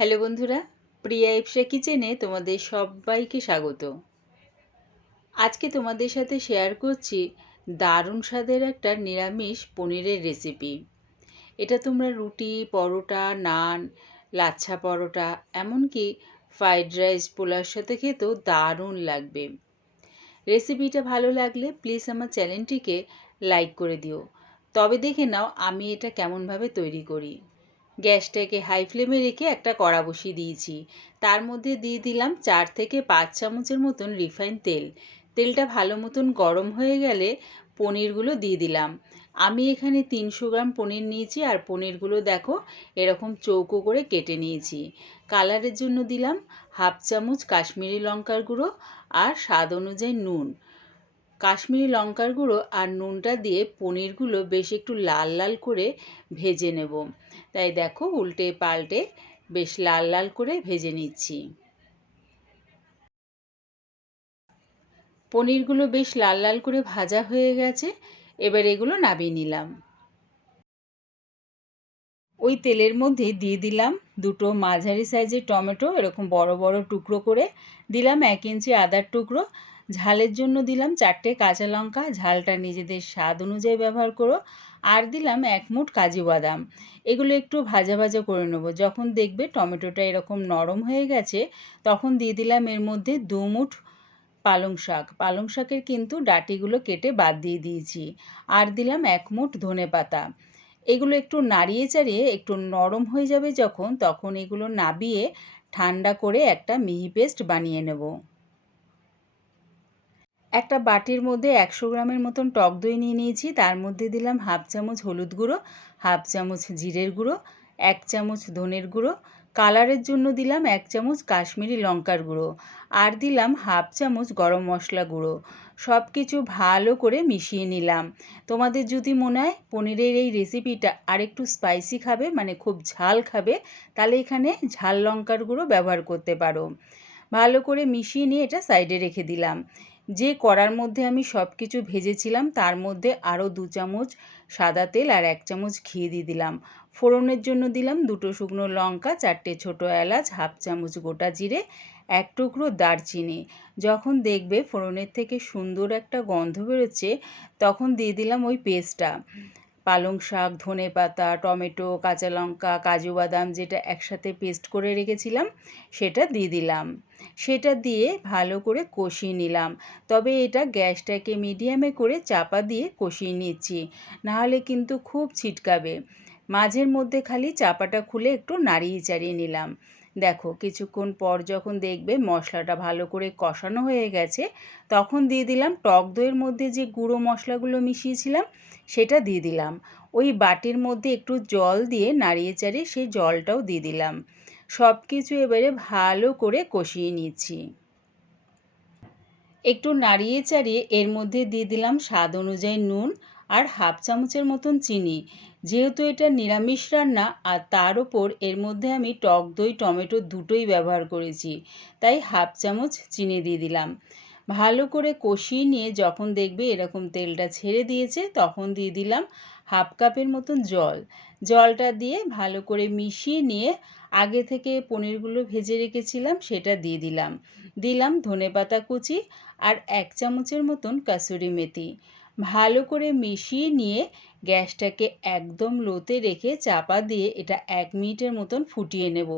Hello বন্ধুরা, প্রিয়া ইপসা কিচেনে তোমাদের সবাইকে স্বাগত। আজকে তোমাদের সাথে শেয়ার করছি দারুণ স্বাদের একটা নিরামিষ পনিরের রেসিপি। এটা তোমরা রুটি, পরোটা, নান, লাচ্ছা পরোটা, এমনকি ফ্রাইড রাইস, পোলাওর সাথে খেতেও দারুণ লাগবে। রেসিপিটা ভালো লাগলে প্লিজ আমার চ্যানেলটিকে লাইক করে দিও। তবে দেখে নাও আমি এটা কেমনভাবে তৈরি করি। গ্যাসটাকে হাই ফ্লেমে রেখে একটা কড়া বসিয়ে দিয়েছি। তার মধ্যে দিয়ে দিলাম 4 থেকে 5 চামচের মতন রিফাইন তেল। তেলটা ভালো মতন গরম হয়ে গেলে পনিরগুলো দিয়ে দিলাম। আমি এখানে 300 গ্রাম পনির নিয়েছি, আর পনিরগুলো দেখো এরকম চৌকো করে কেটে নিয়েছি। কালারের জন্য দিলাম হাফ চামচ কাশ্মীরি লঙ্কার গুঁড়ো আর স্বাদ অনুযায়ী নুন। কাশ্মীরি লঙ্কার গুঁড়ো আর নুনটা দিয়ে পনিরগুলো বেশ একটু লাল লাল করে ভেজে নেব। তাই দেখো উল্টে পাল্টে বেশ লাল লাল করে ভেজে নিচ্ছি। পনিরগুলো বেশ লাল লাল করে ভাজা হয়ে গেছে, এবার এগুলো নামিয়ে নিলাম। ওই তেলের মধ্যে দিয়ে দিলাম দুটো মাঝারি সাইজের টমেটো, এরকম বড় বড় টুকরো করে দিলাম 1 ইঞ্চি আদার টুকরো। ঝালের জন্য দিলাম 4টে কাঁচা লঙ্কা, ঝালটা নিজেদের স্বাদ অনুযায়ী ব্যবহার করো। আর দিলাম 1 মুঠ কাজু বাদাম। এগুলো একটু ভাজা ভাজা করে নেব। যখন দেখবে টমেটোটা এরকম নরম হয়ে গেছে, তখন দিয়ে দিলাম এর মধ্যে 2 মুঠ পালং শাক। পালং শাকের কিন্তু ডাঁটিগুলো কেটে বাদ দিয়ে দিয়েছি। আর দিলাম 1 মুঠ ধনেপাতা। এগুলো একটু নাড়িয়ে চাড়িয়ে একটু নরম হয়ে যাবে যখন, তখন এগুলো নাবিয়ে ঠান্ডা করে একটা মিহি পেস্ট বানিয়ে নেব। একটা বাটির মধ্যে 100 গ্রামের মতন টক দই নিয়ে নিয়েছি। তার মধ্যে দিলাম হাফ চামচ হলুদ গুঁড়ো, হাফ চামচ জিরের গুঁড়ো, 1 চামচ ধনের গুঁড়ো, কালারের জন্য দিলাম 1 চামচ কাশ্মীরি লঙ্কার গুঁড়ো, আর দিলাম হাফ চামচ গরম মশলা গুঁড়ো। সব কিছু ভালো করে মিশিয়ে নিলাম। তোমাদের যদি মনে হয় পনিরের এই রেসিপিটা আরেকটু স্পাইসি খাবে, মানে খুব ঝাল খাবে, তাহলে এখানে ঝাল লঙ্কার গুঁড়ো ব্যবহার করতে পারো। ভালো করে মিশিয়ে নিয়ে এটা সাইডে রেখে দিলাম। যে কড়ার মধ্যে আমি সব কিছু ভেজেছিলাম তার মধ্যে আরও 2 চামচ সাদা তেল আর 1 চামচ ঘি দিয়ে দিলাম। ফোড়নের জন্য দিলাম 2টো শুকনো লঙ্কা, 4টে ছোটো এলাচ, হাফ চামচ গোটা জিরে, 1 টুকরো দারচিনি। যখন দেখবে ফোড়নের থেকে সুন্দর একটা গন্ধ বেরোচ্ছে, তখন দিয়ে দিলাম ওই পেস্টটা। পালং শাক, ধনেপাতা, টমেটো, কাঁচা লঙ্কা, কাজু বাদাম যেটা একসাথে পেস্ট করে রেখেছিলাম সেটা দিয়ে দিলাম। সেটা দিয়ে ভালো করে কষিয়ে নিলাম। তবে এটা গ্যাসটাকে মিডিয়ামে করে চাপা দিয়ে কষিয়ে নিচ্ছি, নাহলে কিন্তু খুব ছিটকাবে। মাঝের মধ্যে খালি চাপাটা খুলে একটু নাড়িয়ে চাড়িয়ে নিলাম। দেখো কিছুক্ষণ পর যখন দেখবে মশলাটা ভালো করে কষানো হয়ে গেছে, তখন দিয়ে দিলাম টক দইয়ের মধ্যে যে গুঁড়ো মশলাগুলো মিশিয়েছিলাম সেটা দিয়ে দিলাম। ওই বাটির মধ্যে একটু জল দিয়ে নাড়িয়ে চাড়িয়ে সেই জলটাও দিয়ে দিলাম। সব কিছু এবারে ভালো করে কষিয়ে নিচ্ছি। একটু নাড়িয়ে চাড়িয়ে এর মধ্যে দিয়ে দিলাম স্বাদ অনুযায়ী নুন আর হাফ চামচের মতন চিনি। যেহেতু এটা নিরামিষ রান্না, আর তার ওপর এর মধ্যে আমি টক দই টমেটো দুটোই ব্যবহার করেছি, তাই হাফ চামচ চিনি দিয়ে দিলাম। ভালো করে কষিয়ে নিয়ে যখন দেখবে এরকম তেলটা ছেড়ে দিয়েছে, তখন দিয়ে দিলাম হাফ কাপের মতন জল। জলটা দিয়ে ভালো করে মিশিয়ে নিয়ে আগে থেকে পনিরগুলো ভেজে রেখেছিলাম সেটা দিয়ে দিলাম। দিলাম ধনেপাতা কুচি আর 1 চামচের মতন কাসুরি মেথি। ভালো করে মিশিয়ে নিয়ে গ্যাসটাকে একদম লোতে রেখে চাপা দিয়ে এটা 1 মিনিটের মতন ফুটিয়ে নেব।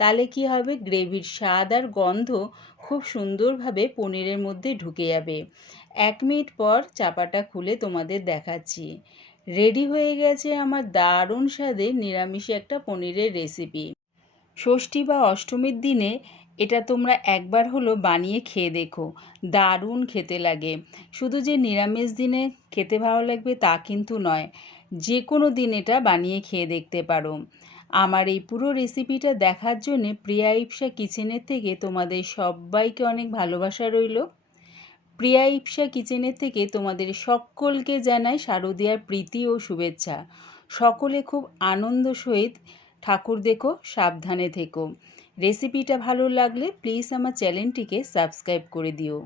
তাহলে কি হবে, গ্রেভির স্বাদ আর গন্ধ খুব সুন্দরভাবে পনিরের মধ্যে ঢুকে যাবে। 1 মিনিট পর চাপাটা খুলে তোমাদের দেখাচ্ছি। রেডি হয়ে গেছে আমার দারুণ স্বাদের নিরামিষ একটা পনিরের রেসিপি। ষষ্ঠী বা অষ্টমীর দিনে এটা তোমরা একবার হলো বানিয়ে খেয়ে দেখো, দারুণ খেতে লাগে। শুধু যে নিরামিষ দিনে খেতে ভালো লাগবে তা কিন্তু নয়, যে কোনো দিন এটা বানিয়ে খেয়ে দেখতে পারো। আমার এই পুরো রেসিপিটা দেখার জন্যে প্রিয়া ইপসা কিচেনের থেকে তোমাদের সবাইকে অনেক ভালোবাসা রইল। প্রিয়া ইপসা কিচেনের থেকে তোমাদের সকলকে জানাই শারদীয়ার প্রীতি ও শুভেচ্ছা। সকলে খুব আনন্দ সহিত ঠাকুর দেখো, সাবধানে থেকো। রেসিপিটা ভালো লাগলে প্লিজ আমার চ্যানেলটিকে সাবস্ক্রাইব করে দিও।